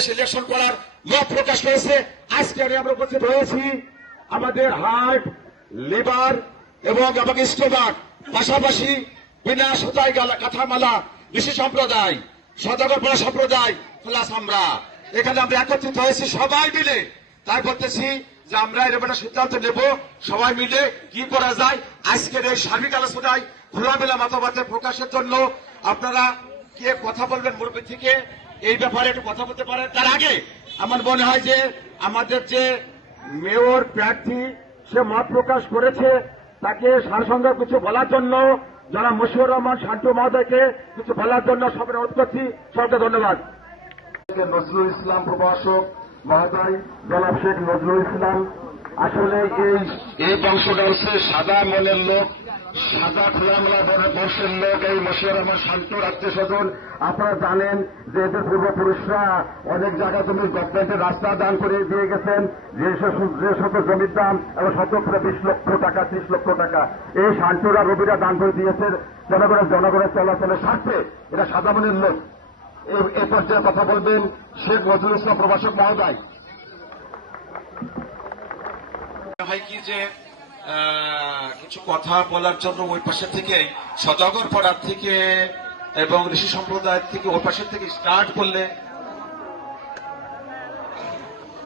Bangladesh election করার মত প্রকাশ করেছে। আজকে আমরা উপস্থিত হয়েছি আমাদের হার্ট, লিভার এবং আমাকে স্টোমাক, পাশাপাশি বিনা সুতায় কাঁথামালা ঋষি সম্প্রদায়, সদাগরপাড়া সম্প্রদায় প্লাস আমরা এখানে আমরা একত্রিত হয়েছি সবাই মিলে। তাই বলতেছি যে আমরা এরকম একটা সিদ্ধান্ত নেব সবাই মিলে কি করা যায়। আজকের এই সার্বিক আলোচনায় খোলামেলা মতামত প্রকাশের জন্য আপনারা কে কথা বলবেন মুরব্বী থেকে এই ব্যাপারে একটু কথা বলতে পারেন। তার আগে আমার মনে হয় যে আমাদের যে মেয়র প্রার্থী সে মত প্রকাশ করেছে তাকে সারসংক্ষেপ কিছু বলার জন্য যারা মশিউর রহমান শান্ত মহোদয়কে কিছু বলার জন্য সবাই অনুরোধ করছি। সবাইকে ধন্যবাদ। নজরুল ইসলাম প্রভাষক মহোদয়, জনাব শেখ নজরুল ইসলাম, আসলে এই বংশটা হচ্ছে সাদা মনের লোক, সাদা খোলামেলা বর্ষের লোক। এই মশিউর রহমান শান্তর আত্মীয় স্বজন। আপনারা জানেন যে এদের পূর্বপুরুষরা অনেক জায়গায় তুমি গভর্নমেন্টের রাস্তা দান করে দিয়ে গেছেন, যে শত জমির দাম এবং শতকরা 20 লক্ষ টাকা 30 লক্ষ টাকা এই শান্তরা রবিরা দান করে দিয়েছে জনগণের চলাচলের স্বার্থে। এটা সাদা মনের লোক। এই পর্যায়ে কথা বলবেন শেখ নজরুল ইসলাম প্রভাষক মহোদয়। হয় কি যে কিছু কথা বলার জন্য ওই পাশে থেকে সদাগর পাড়ার থেকে এবং ঋষি সম্প্রদায়ের থেকে ওই পাশের থেকে স্টার্ট করলে